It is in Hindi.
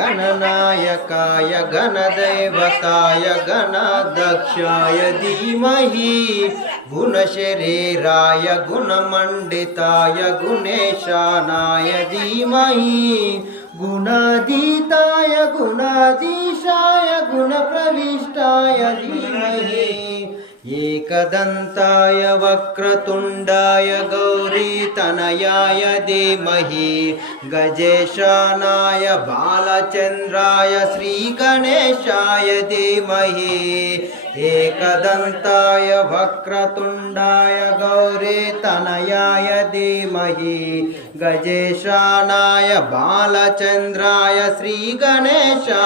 गणनायकाय गणदैवताय गणाध्यक्षाय धीमहि गुणशरीराय गुणमण्डिताय गुणेशानाय धीमहि गुणातीताय गुणाधीशाय गुणप्रविष्टाय धीमहि एकदन्ताय वक्रतुण्डाय गौरीतनयाय धीमहि गजेशानाय बालचन्द्राय श्रीगणेशाय धीमहि एकदन्ताय वक्रतुण्डाय गौरीतनयाय धीमहि गजेशानाय बालचन्द्राय श्रीगणेशाय